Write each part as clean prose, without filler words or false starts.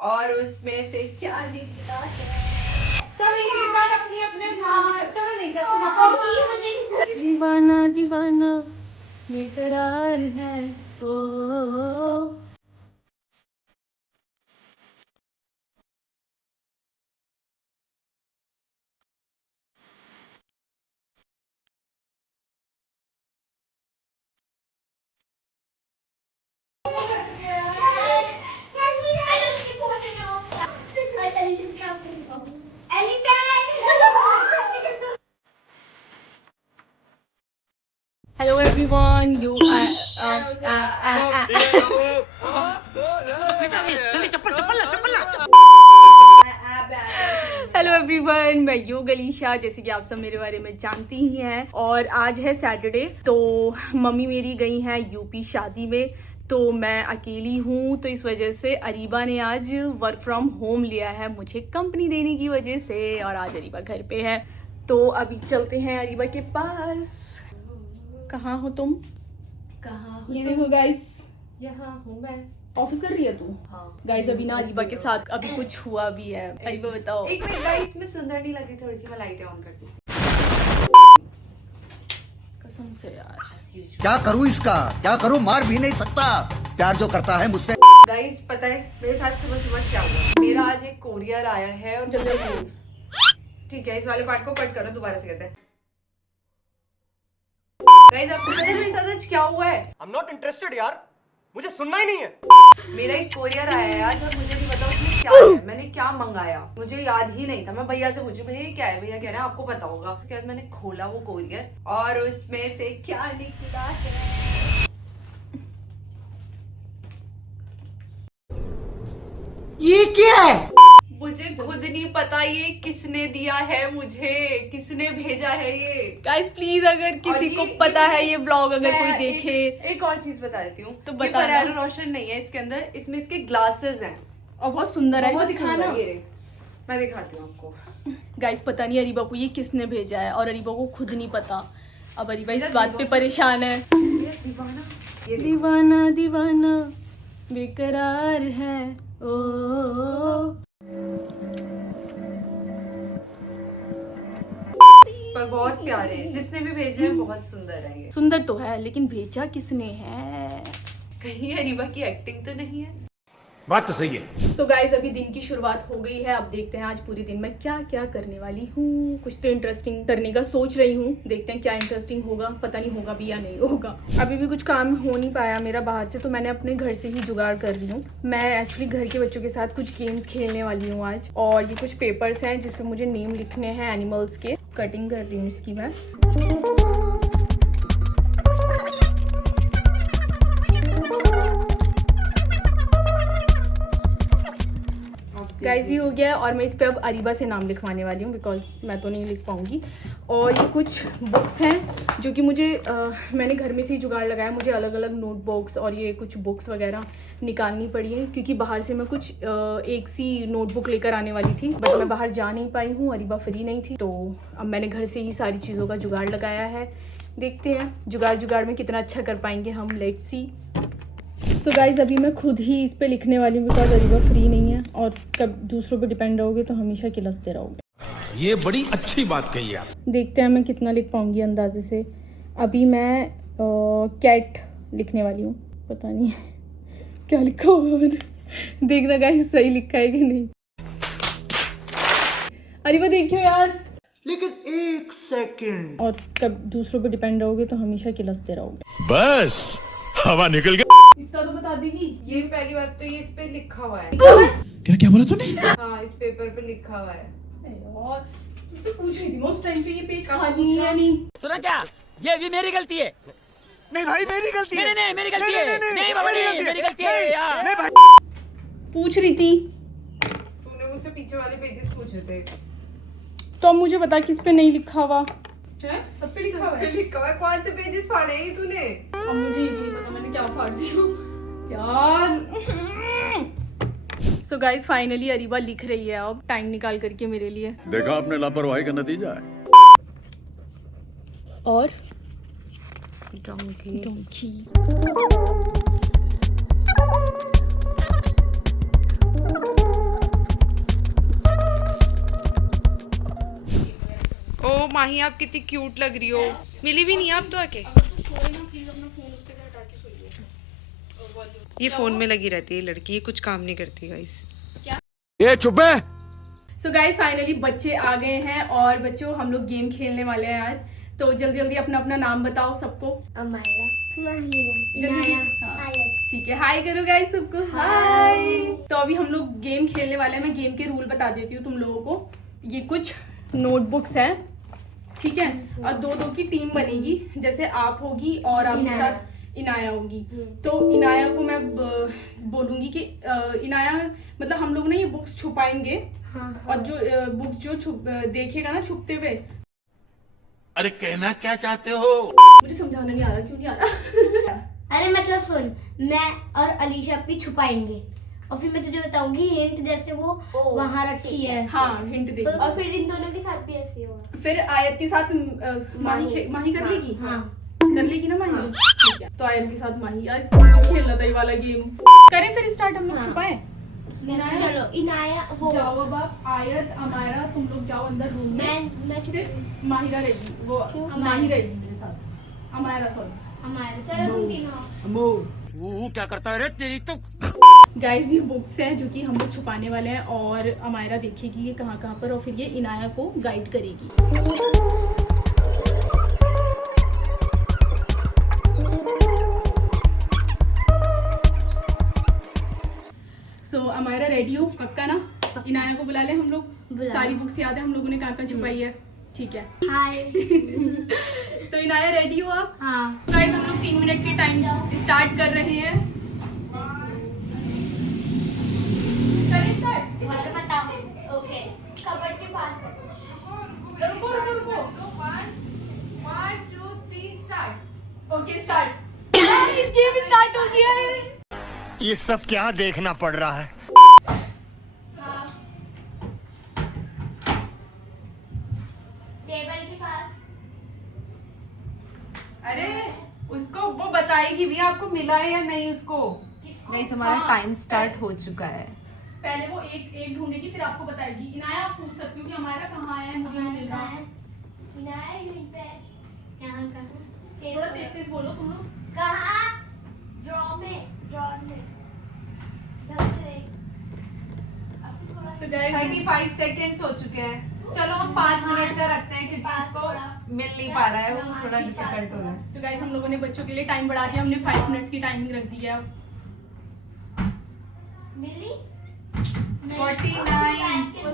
और उसमें से क्या निकला है। चलो एक बार अपनी अपने चलो निकल। दीवाना दीवाना बेकरार है ओ। Hello everyone, हेलो एवरीवन, मैं योग अलीशा। जैसे कि आप सब मेरे बारे में जानती ही हैं, और आज है सैटरडे। तो मम्मी मेरी गई हैं यूपी शादी में, तो मैं अकेली हूँ। तो इस वजह से अरीबा ने आज वर्क फ्रॉम होम लिया है मुझे कंपनी देने की वजह से, और आज अरीबा घर पे है। तो अभी चलते हैं अरीबा के पास। कहाँ हो तुम? कहाँ? ये देखो गाइस, यहाँ हूँ मैं। ऑफिस कर रही है तू? हाँ। गाइस अभी ना अरीबा के साथ अभी कुछ हुआ भी है। अरीबा बताओ। एक मिनट गाइस, मैं सुंदर नहीं लग रही, थोड़ी सी मैं लाइटें ऑन करती हूँ। कसम से यार, क्या करूँ इसका, क्या करूँ, मार भी नहीं सकता, प्यार जो करता है मुझसे। गाइस पता है मेरे साथ सुबह सुबह क्या हुआ? मेरा आज एक कोरियर आया है और जल्दी ठीक है, इस वाले पार्ट को कट करो, दोबारा से करते हैं। गाइस आपको पता है मेरे साथ आज क्या हुआ है? I'm not interested यार, मुझे सुनना ही नहीं है। मेरा एक कोरियर आया है आज और मुझे नहीं पता उसमें क्या है, मैंने क्या मंगाया मुझे याद ही नहीं था। मैं भैया से पूछी भैया ये क्या है, भैया कह रहे हैं आपको पता होगा। उसके बाद मैंने खोला वो कोरियर और उसमें से क्या निकला है। ये क्या है? मुझे खुद नहीं पता ये किसने दिया है, मुझे किसने भेजा है ये। गाइस प्लीज, अगर किसी और को ये- पता है ये व्लॉग, अगर मैं कोई देखे एक और चीज बता देती हूँ तो ये बता दो। फरारो रोशन नहीं है इसके अंदर, इसमें इसके ग्लासेस हैं। और बहुत सुंदर है। बहुत दिखाना सुंदर, ये देख, मैं दिखाती हूँ आपको। गाइस, पता नहीं अरीबा को ये किसने भेजा है, और अरीबा को खुद नहीं पता। अब अरीबा इस मेरा बात पे परेशान है। ये दीवाना, ये देख। दीवाना दीवाना बेकरार है ओ। पर बहुत प्यारे हैं, जिसने भी भेजे हैं बहुत सुंदर है ये। सुंदर तो है, लेकिन भेजा किसने है? कहीं अरीबा की एक्टिंग तो नहीं है? बात तो सही है। सो गाइज, अभी दिन की शुरुआत हो गई है। अब देखते हैं आज पूरे दिन में क्या क्या करने वाली हूँ। कुछ तो इंटरेस्टिंग करने का सोच रही हूँ, देखते हैं क्या इंटरेस्टिंग होगा। पता नहीं होगा भी या नहीं होगा। अभी भी कुछ काम हो नहीं पाया मेरा बाहर से, तो मैंने अपने घर से ही जुगाड़ कर रही हूँ। मैं एक्चुअली घर के बच्चों के साथ कुछ गेम्स खेलने वाली हूँ आज। और ये कुछ पेपर्स हैं जिसपे मुझे नेम लिखने हैं एनिमल्स के। कटिंग कर रही हूँ इसकी मैं। गाइस ये हो गया है, और मैं इस पे अब अरीबा से नाम लिखवाने वाली हूँ, बिकॉज मैं तो नहीं लिख पाऊँगी। और ये कुछ बुक्स हैं जो कि मुझे मैंने घर में से ही जुगाड़ लगाया। मुझे अलग अलग नोटबुक्स और ये कुछ बुक्स वगैरह निकालनी पड़ी है, क्योंकि बाहर से मैं कुछ एक सी नोटबुक लेकर आने वाली थी, बट मैं बाहर जा नहीं पाई हूँ, अरीबा फ्री नहीं थी। तो अब मैंने घर से ही सारी चीज़ों का जुगाड़ लगाया है। देखते हैं जुगाड़ में कितना अच्छा कर पाएंगे हम। Let's see. सो गाइज, अभी मैं खुद ही इस पे लिखने वाली हूँ, बिकॉज अरीबा फ्री नहीं है, और कब दूसरों पे डिपेंड रहोगे तो हमेशा किलसते रहोगे। ये बड़ी अच्छी बात कही आप। देखते हैं मैं कितना लिख पाऊंगी अंदाजे से। अभी मैं कैट लिखने वाली हूँ, पता नहीं क्या लिखा होगा मैंने। देखना गाइज सही लिखा है कि नहीं। अरीबा देखियो यार। लेकिन एक सेकंड। और कब दूसरों पे डिपेंड रहोगे तो हमेशा किलसते रहोगे। बस हवा निकल गई। इतना तो बता देगी। ये पहली बात तो ये इस पे लिखा हुआ है। क्या बोला तूने? हाँ, इस पेपर पे लिखा हुआ है। और तुझसे पूछ रही थी मैं उस टाइम पे ये पेज खाली है या नहीं। सुना क्या? ये भी मेरी गलती है। नहीं भाई मेरी गलती है। नहीं मेरी गलती है। नहीं बाबा नहीं, मेरी गलती है यार। नहीं भाई। पूछ रही थी तूने मुझसे पीछे वाले पेजेस पूछे थे। तो अब मुझे बता किस पे नहीं लिखा हुआ है? सब पे लिखा हुआ है। लिखा हुआ है। कौन से पेजेस फाड़े हैं तूने? अब मुझे ये भी नहीं पता मैंने क्या फाड़ दिया यार। सो गाइज, फाइनली अरीबा लिख रही है अब टाइम निकाल करके मेरे लिए। देखा आपने लापरवाही का नतीजा है। और डोंकी। माही आप कितनी क्यूट लग रही हो। मिली भी नहीं आप तो आके। ये फोन में लगी रहती है लड़की, ये कुछ काम नहीं करती गाइस। ये चुप है। सो गाइस फाइनली बच्चे आ गए हैं और बच्चों हम लोग गेम खेलने वाले हैं आज। तो जल्दी जल्दी अपना अपना नाम बताओ सबको। जल्दी हाँ, ठीक है। हाय करो गाइस सबको, हाय। तो अभी हम लोग गेम खेलने वाले हैं। मैं गेम के रूल बता देती हूँ तुम लोगों को। ये कुछ नोटबुक्स हैं, ठीक है, और दो दो की टीम बनेगी। जैसे आप होगी और आपके साथ इनाया होगी। तो इनाया को मैं बोलूंगी कि इनाया मतलब हम लोग ना ये बुक्स छुपाएंगे। और जो बुक्स जो देखेगा ना छुपते हुए। अरे कहना क्या चाहते हो? मुझे समझाना नहीं आ रहा, क्यों नहीं आ रहा? अरे मतलब सुन, मैं और अलीशा भी छुपाएंगे और फिर मैं तुझे बताऊंगी हिंट, जैसे वो वहाँ रखी है। हाँ हिंट दे। और फिर इन दोनों के साथ भी ऐसे होगा। फिर आयत के साथ माही कर लेगी। हाँ कर लेगी ना माही। ठीक है, तो आयत के साथ माही। यार मुझे खेलना था ये वाला गेम। करें फिर स्टार्ट, हम लोग छुपाएं। चलो इनाया वो जाओ अब आप, आयत अमायरा तुम लोग जाओ अंदर रूम में। मैं सिर्फ माहिरा रहेगी, वो माही रहेगी मेरे साथ। अमायरा सॉरी। हमारे चलो तुम तीनों। क्या करता है रे तेरी तो। गाइस ये बुक्स हैं जो कि हम लोग छुपाने वाले हैं और अमायरा देखेगी ये कहाँ कहाँ पर और फिर ये इनाया को गाइड करेगी। सो अमायरा रेडी हो पक्का ना? इनाया को बुला ले हम लोग। सारी बुक्स याद है हम लोगों ने कहाँ कहाँ छुपाई है, ठीक है। हाय। तो इनाया रेडी हो आप? हाँ गाइस हम लोग 3 मिनट के टाइम स्टार्ट कर रहे हैं। करें स्टार्ट? मुझे बताओ। ओके, कबर्ड के पास है। रुको रुको रुको। 1 2 3 स्टार्ट। Okay start. इस गेम स्टार्ट हो गया है। ये सब क्या देखना पड़ रहा है? टेबल के पास। अरे उसको वो बताएगी भी आपको मिला है या नहीं उसको। नहीं, हमारा टाइम स्टार्ट हो चुका है। पहले वो एक ढूंढेगी फिर आपको बताएगी। इनाया आप पूछ सकती हो कि हमारा कहाँ है, मुझे नहीं मिल रहा है। इनाया यहीं पे यहाँ का थोड़ा तेज तेज बोलो तुम लोग। कहाँ? ड्रॉ में So guys, 35 सेकेंड्स हो चुके हैं। चलो हम 5 मिनट का रखते हैं क्योंकि इसको मिल नहीं पा रहा है, वो थोड़ा डिफिकल्ट हो रहा है। तो गाइस हम लोगों ने बच्चों के लिए टाइम बढ़ा दिया। हमने 5 मिनट्स की टाइमिंग रख दी है अब। मिली 49 भी हो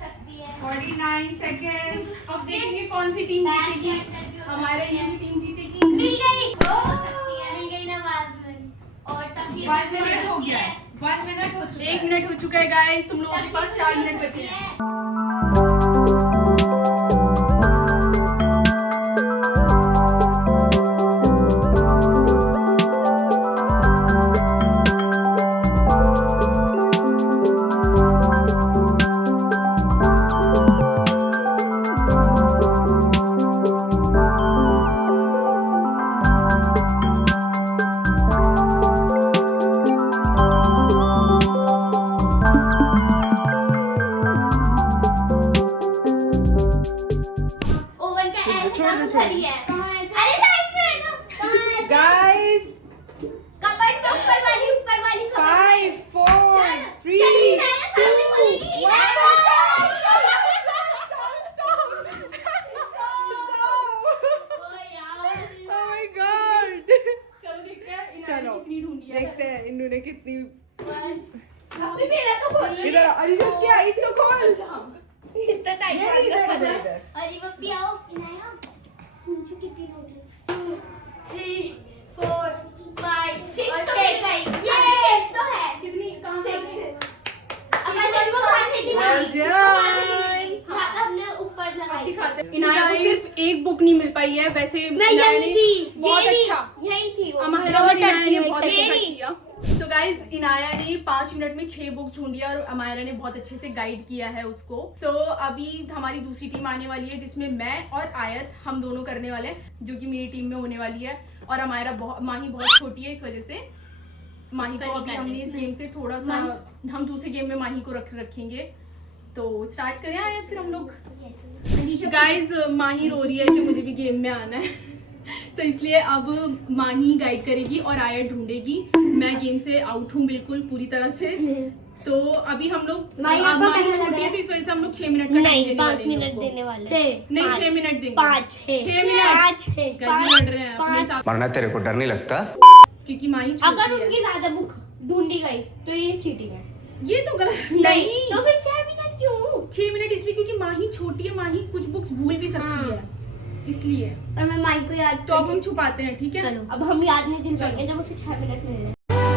सकती है। 49 सेकेंड। अब देखेंगे कौन सी टीम जीतेगी। हमारे यहाँ की टीम जीतेगी। मिल गई हो सकती है, मिल गई ना आवाज में। और तब ये 1 मिनट हो गया है। 1 मिनट हो चुका है। 1 मिनट हो चुका है गाइस। तुम लोगों के पास 4 मिनट बचे हैं। ओवन का एंड खड़ी है। अरे साइड में ना। गाइस कबर्ड में ऊपर वाली 5 4 3 चलिए मैं सामने खोलेगी। चलो देखते हैं इन्होंने चलो, कितनी ढूंढी है। देखते हैं इन्होंने कितनी। अपनी बेड़ा तो खोल लो। इधर अलीशा क्या इसको खोल। इतना टाइट ये इधर इधर। अरे बप्पी आओ। इनाया मुझे कितनी हो गई? 2 3 4 5 6 और 6 ये 6 तो है। कितनी कहाँ से? अब मैं इसको खाने दी। Well done। हमने ऊपर लगाई। दिखाते हैं। इनाया को सिर्फ एक बुक नहीं मिल पाई है। वैसे मैं इनाया यही ने थी। बहुत अच्छा। यही थी वो। अमायरा और इनाया ने बहुत अच्छा मेरी। किया। So guys, इनाया ने 5 मिनट में 6 बुक्स ढूंढी और अमायरा ने बहुत अच्छे से गाइड किया है उसको। So अभी हमारी दूसरी टीम आने वाली है जिसमें मैं और आयत हम दोनों करने वाले हैं, जो कि मेरी टीम में होने वाली है। और अमायरा माही बहुत छोटी है, इस वजह से माही को अभी हमने इस गेम से थोड़ा सा हम दूसरे गेम में माही को रखेंगे। तो स्टार्ट करें आयत फिर हम लोग। गाइज माही रो रही है कि मुझे भी गेम में आना है तो इसलिए अब माही गाइड करेगी और आया ढूंढेगी। मैं गेम से आउट हूँ बिल्कुल पूरी तरह से। तो अभी हम लोग माही छोटी है तो इस वजह से हम लोग 6 मिनट का नहीं, टाइम 5 मिनट देने वाले। नहीं 6 मिनट देंगे। 5 6 मिनट लड़ रहे हैं अपने साथ मरना तेरे को डर नहीं लगता? क्योंकि माही अगर छोटी है। उनकी ज्यादा बुक ढूंढी गई तो ये चीटिंग है। ये तो गलत नहीं। तो फिर 6 मिनट क्यों? 6 मिनट इसलिए क्योंकि माही छोटी है, माही कुछ बुक्स भूल भी सकती है इसलिए। और मैं माई को याद तो अब हम छुपाते हैं, ठीक है? चलो अब हम याद नहीं दिलवाएंगे जब उसे 6 मिनट मिल रहे।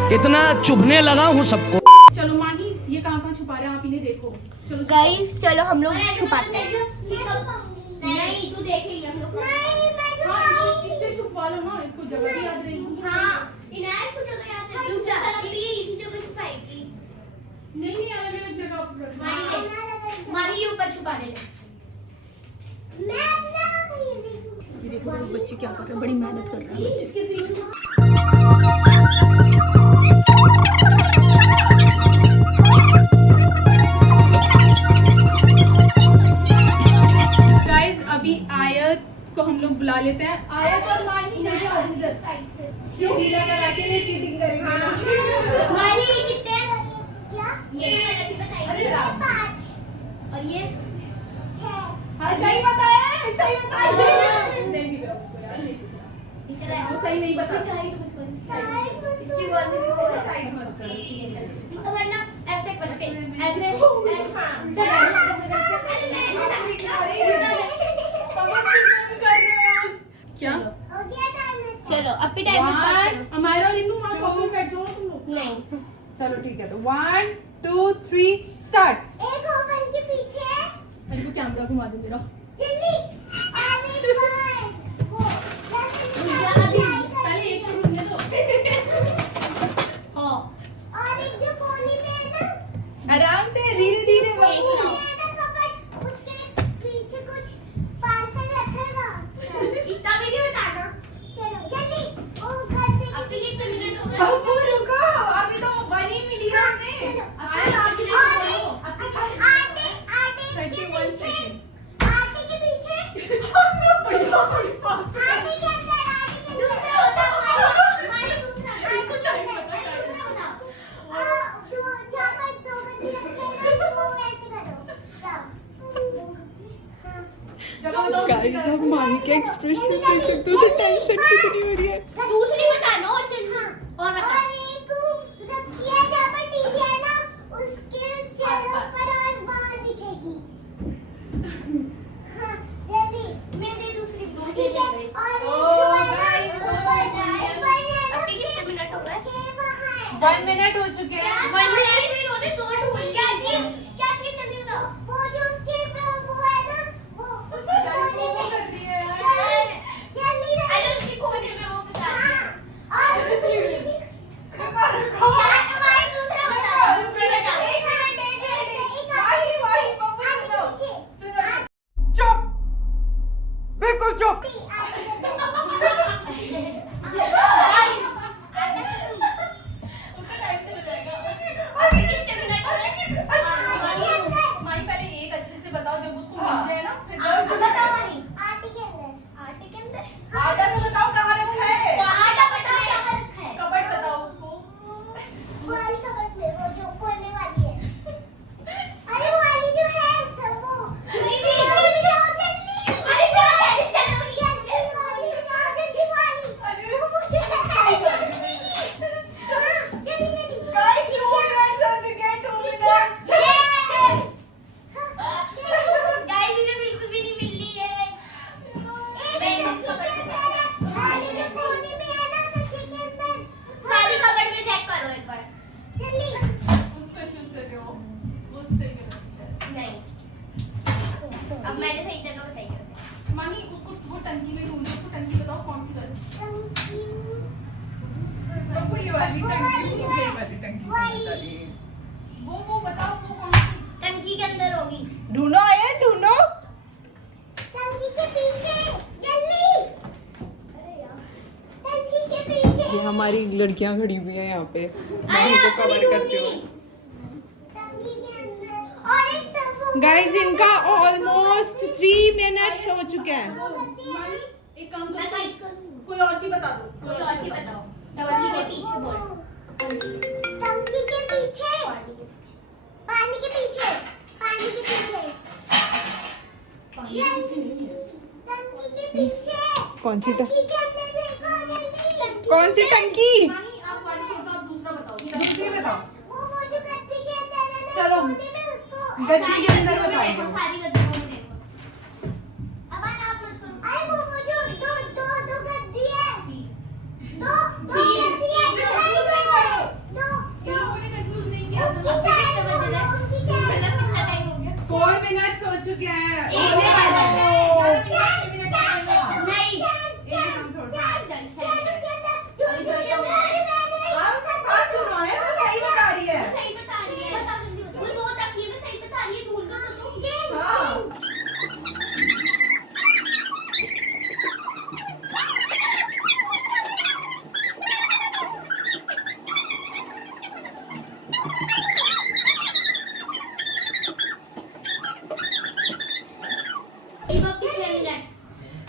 कितना चुभने लगा हूँ सबको। चलो माही ये कहाँ छुपा रहे हैं आप इन्हें देखो। चलो गाइस चलो हम लोग छुपाते हैं। नहीं तू देखेगी हम लोग। हाँ, इससे छुपवा लो ना, इसको जगह भी याद रहेगी। हाँ इनायत को जगह याद है। रुक जा इसी जगह छुपाएगी। नहीं अलग अलग जगह। माही ऊपर छुपा दे। ये देखो उस बच्चे क्या कर रहे हैं, बड़ी मेहनत कर रहे हैं बच्चे। गाइस अभी आयत को हम लोग बुला लेते हैं। आयत और माही जल्दी आओ इधर। ये ढीला करा के ये चीटिंग करेंगे। माही कितने क्या ये गलती बताई। अरे राम। 5 और ये 6। हाँ सही बताया, सही बताया। नहीं दिख रहा उसको यार, नहीं दिख रहा। वो सही नहीं बता। इसकी वजह से भी टाइट मत कर। वरना ऐसे करके ऐसे क्या चलो अब भी टाइम हमारा और इन्नू वहाँ सोफे पे बैठ जाओ तुम लोग। नहीं चलो ठीक है तो 1 2 3 स्टार्ट। एक ओवन के पीछे अरे को कैमरा घुमा दो मेरा। जल्दी पहले एक तो ढूंढने दो। हाँ और एक जो कोने में है ना आराम से धीरे धीरे एक लाओ उसके पीछे कुछ पार्सल रखा है ना इतना भी नहीं बताना। चलो जल्दी ओ घर से अब ये मिनट हो गए। अब रुको, अभी तो बनी मिली है हमें। चलो आटे के 31 पीछे सेकंड। आटे के पीछे बड़ी फास्ट आटे के अंदर आटे के दूसरा होता हमारे दूसरा आटे के अंदर दूसरा होता दो जहाँ पर 2 गद्दी रखे हैं ना वो ऐसे करो जगह बताओ। गाइस अब माही के एक्सप्रेशन देख सकते हो, उसे टेंशन कितनी हो रही है। दूसरी बताना और चल और बता और एक रखी है जहाँ पर टीवी है ना उसके जड़ों पर और वहाँ दिखेगी। हाँ जल्दी मैं दे दूसरी ठीक है और एक जो है ना अब कितने मिनट हो गए? 1 मिनट हो चुके हैं। 1 मिनट इन्होंने 2 ढूंढ क्या चीज जल्दी बताओ। वो जो उसके वो है ना वो उसके कोने में जल्दी अरे उसके कोने में वो बता और दूसरी तुम्हारी दूसरा बताओ दूसरी बताओ। एक मिनट माही माही बब्बू सुनो सुनो। चुप, बिल्कुल चुप। उसका टाइम चला जाएगा। अभी कितने मिनट हुए? माही पहले एक अच्छे से बताओ जब उसको मिल जाए ना फिर बताओ माही आटे के अंदर आटा तो बताओ कहाँ रखा है। आटा बताओ कहाँ रखा है। कबर्ड बताओ उसको। वो वाली कबर्ड में वो जो खोलने वाली है। अरे वो वाली जो है सब वो दीदी अरे जाओ जल्दी अरे जाओ चलो जल्दी वाली जाओ जल्दी वाली वो मुझे जल्दी गाइस 2 मिनट हो चुके हैं। 2 मिनट। गाइस इन्हें बिल्कुल भी नहीं मिल रही है। एक सारी कोने में है ना सच्चे के अंदर सारी कबर्ड में चेक करो एक बार जल्दी। उसको कंफ्यूज कर रहे हो। वो सही जगह नहीं अब मैंने सही जगह बताई है। है। माही उसको वो टंकी में ढूंढो, उसको टंकी बताओ कौन सी वाली। बब्बू ये वाली टंकी ये वाली टंकी कहाँ चली? वो बताओ वो कौन सी। टंकी के अंदर होगी। ढूंढो आए ढूंढो। टंकी के पीछे जल्दी अरे यार टंकी के पीछे ये हमारी लड़कियां खड़ी हुई हैं यहाँ पे अरे माही को अपनी कवर करते ढूंढनी। हुए। टंकी के अंदर और एक तरफ वो गाइस इनका ऑलमोस्ट 3 मिनट्स हो चुके हैं। एक काम करो, कोई और सी बता दो, कोई और चीज बताओ। टंकी के पीछे बोल। टंकी के पीछे। पानी के पीछे। पानी के पीछे। टंकी के पीछे। कौन सी टंकी के अंदर देखो जल्दी। कौन सी टंकी? मानी आप वाली छोड़ दो, आप दूसरा बताओ। दूसरी बताओ। वो जो गद्दी के अंदर है ना, चलो। कोने में उसको गद्दी के अंदर बताओ। सारी गद्दी को देखो। अब आप मत करो। अरे वो जो दो गद्दी है। दो गद्दी है। कंफ्यूज नहीं करो, दो इन लोगों ने कंफ्यूज नहीं किया। अब कितना बज रहा है? मतलब कितना टाइम हो गया? 4 मिनट्स हो चुके हैं। एक होने मिनट वाले बचा हैं। है। 11 मिनट नहीं। आप सब बात सुनो है, वो सही बता रही है। हाँ।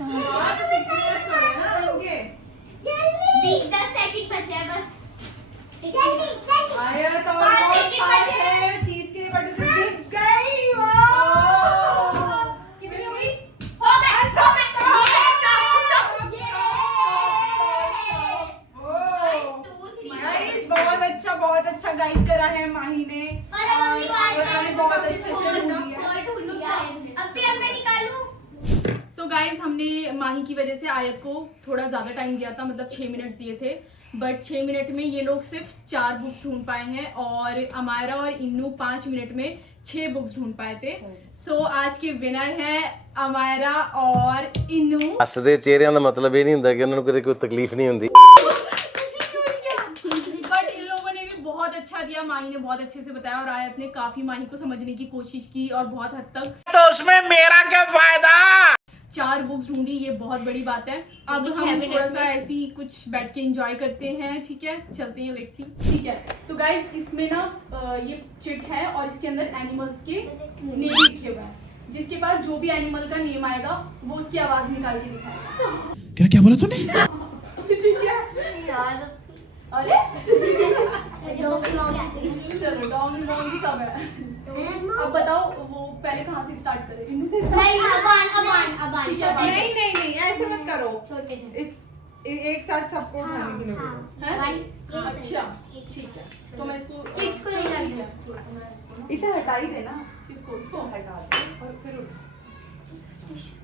हाँ, तो 6 मिनट्स हो गए ना इनके। आयत और बहुत पास है, चीज के बटन से दिख गई। वाह! कितनी हुई? गाइस बहुत अच्छा गाइड करा है माही ने। और बहुत अच्छे से ढूंढ लिया। सो गाइस, हमने माही की वजह से आयत को थोड़ा ज़्यादा टाइम दिया था, मतलब 6 मिनट दिए थे, बट 6 मिनट में ये लोग सिर्फ 4 बुक्स ढूंढ पाए हैं और अमायरा और इन्नू 5 मिनट में 6 बुक्स ढूंढ पाए थे। सो आज के विनर हैं अमायरा और इन्नू। ਹੱਸਦੇ ਚਿਹਰਿਆਂ ਦਾ ਮਤਲਬ ਇਹ ਨਹੀਂ ਹੁੰਦਾ ਕਿ ਉਹਨਾਂ ਨੂੰ ਕਦੇ ਕੋਈ ਤਕਲੀਫ ਨਹੀਂ ਹੁੰਦੀ। बट इन लोगों ने भी बहुत अच्छा दिया, माही ने बहुत अच्छे से बताया और आयत ने काफी माही को समझने की कोशिश की और बहुत हद तक। तो उसमें मेरा क्या फायदा? 4 बुक्स ढूंढी, ये बहुत बड़ी बात है। अब हम थोड़ा सा ऐसी कुछ बैठ के एंजॉय करते हैं, ठीक है? चलते हैं, लेट्स सी। ठीक है, तो गाइस इसमें ना ये चिट है और इसके अंदर एनिमल्स के नेम लिखे हुए हैं। जिसके पास जो भी एनिमल का नेम आएगा वो उसकी आवाज निकाल के दिखाएगा। क्या बोला तूने? ठीक है? अरे चलो, डॉग भी सब है। अब बताओ वो पहले कहाँ से स्टार्ट करें? इन्नू से start? ठीक है, अबान। नहीं ऐसे मत करो। छोटे से। इस एक साथ सबको उठाने के लिए बोलो। हैं? अच्छा ठीक है, तो मैं इसको चिट्स को नहीं डालना। ठीक है। इसे हटा ही देना। इसको हटा दे और फिर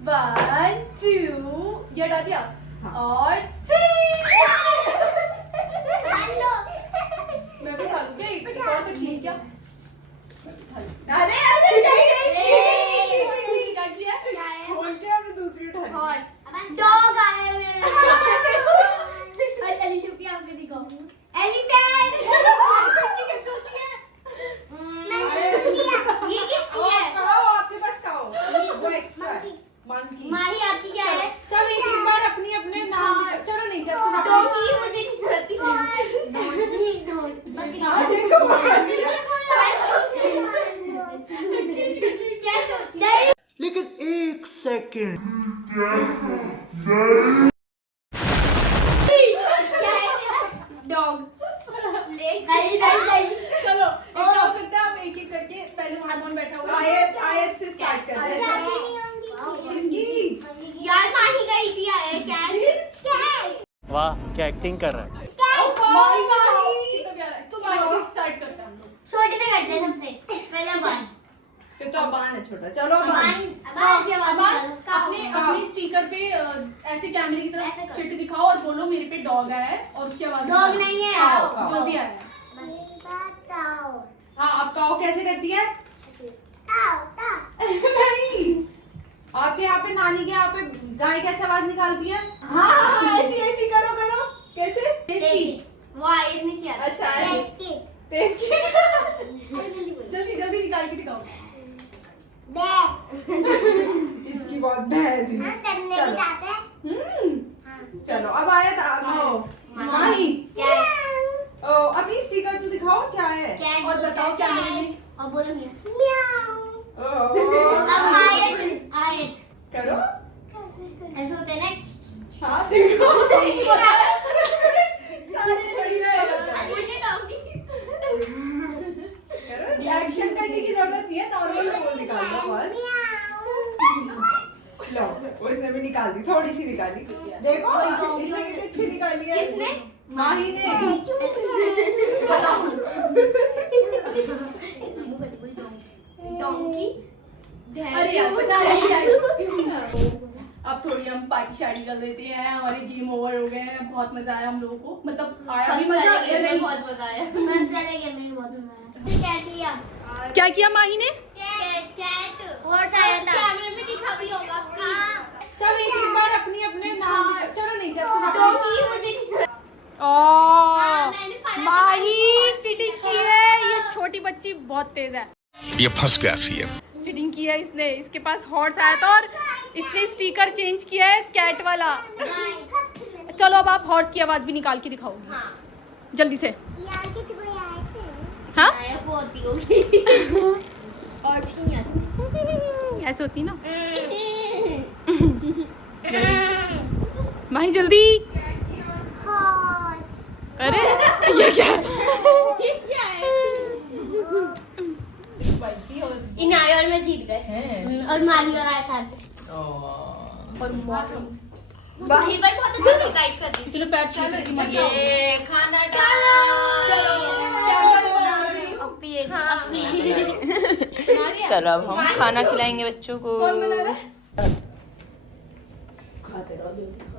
1 2 ये हटा दिया और 3। मैं भी उठा लूं क्या? एक और तो ठीक क्या? अरे चीटिंग क्या किया? खोल के हमने दूसरी उठा ली। डॉग आया मेरे चलिए शुक्रिया आपके दिखाओ। एलिफेंट कैसे होती है? मैंने लिया। ये किसकी है? कहो आपके पास कहो। वो एक्स्ट्रा है। मंकी। माही आपकी क्या है? सब एक बार अपनी अपने नाम। चलो नहीं चलो। डॉगी मुझे नहीं पता। देखो नहीं लेकिन 1 सेकंड डॉग चलो एक काम करते हैं, आप एक एक करके पहले वहाँ कौन बैठा हुआ है? आयत से स्टार्ट करते हैं। इसकी यार माही गई थी आया कैट। वाह क्या एक्टिंग कर रहा है। माही कितना प्यारा है। तो माही से स्टार्ट करते हैं हम लोग। छोटे से करते हैं सबसे पहले अबान। फिर तो अबान है छोटा। चलो अबान। अबान की आवाज अबान, निकालो। अपने स्टिकर पे ऐसे कैमरे की ऐसे तरफ करो। चिट दिखाओ और बोलो मेरे पे डॉग आया है और उसकी आवाज डॉग निकालो। नहीं है। काओ। जो भी आया है। बताओ। हाँ अब काओ कैसे करती है? ताओ नहीं आपके यहाँ पे नानी के यहाँ पे गाय कैसे आवाज निकालती है? हाँ ऐसी ऐसी करो करो। कैसे? ऐसी। वो आयत ने किया। अच्छा ऐसी। तेज की। जल्दी जल्दी निकाल के दिखाओ। इसकी बहुत बहन है। चलो। चलो अब आया माही। कैट। अपनी स्टिकर तो दिखाओ क्या है? कैट और बताओ क्या है? और बोलो मियाओ। नहीं है, नॉर्मल फूल निकाल लो बस। लो उसने भी निकाल दी, थोड़ी सी निकाली। देखो इसने कितनी अच्छी निकाली है। किसने? माही ने। अरे अब थोड़ी हम पार्टी शार्टी कर देते हैं और ये गेम ओवर हो गए हैं। बहुत मजा आया हम लोगों को, मतलब आया भी मजा, बहुत मजा आया। फर्स्ट वाले गेम में बहुत मजा आया। कैट लिया। क्या किया माही ने? कैट और शायद कैमरे में दिखा भी होगा। सब एक बार अपनी अपने नाम। चलो नहीं चलो। माही चीटिंग की है, ये छोटी बच्ची बहुत तेज है। ये फंस गया सीएम। चीटिंग की है इसने, इसके पास हॉर्स आया था और इसने स्टिकर चेंज किया है कैट वाला। चलो अब आप हॉर्स की आवाज भी निकाल के दिखाओगे जल्दी से। यार किसी को याद है? हाँ वो होती होगी। और नहीं आती। ऐसे होती ना। माही जल्दी। हॉर्स। अरे ये क्या है? ये क्या है? इनायर में जीत गए और माही और आया था। और माही पर बहुत अच्छा से गाइड कर दी। इतने पैर चलो ये खाना चलो अब हम खाना खिलाएंगे बच्चों को।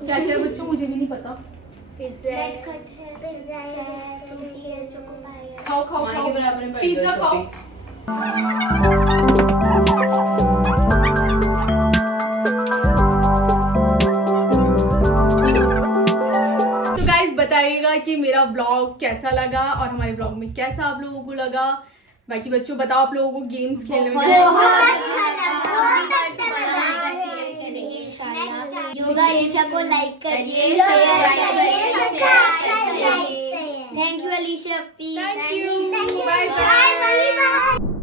क्या क्या बच्चों, मुझे भी नहीं पता। खाओ खाओ खाओ, पिज्जा खाओ। तो गाइस बताइएगा कि मेरा ब्लॉग कैसा लगा और हमारे ब्लॉग में कैसा आप लोगों को लगा। बाकी बच्चों बताओ आप लोगों को गेम्स खेलने में योगा को लाइक करिए, शेयर करिए। Thank you Alisha. Thank you, bye bye.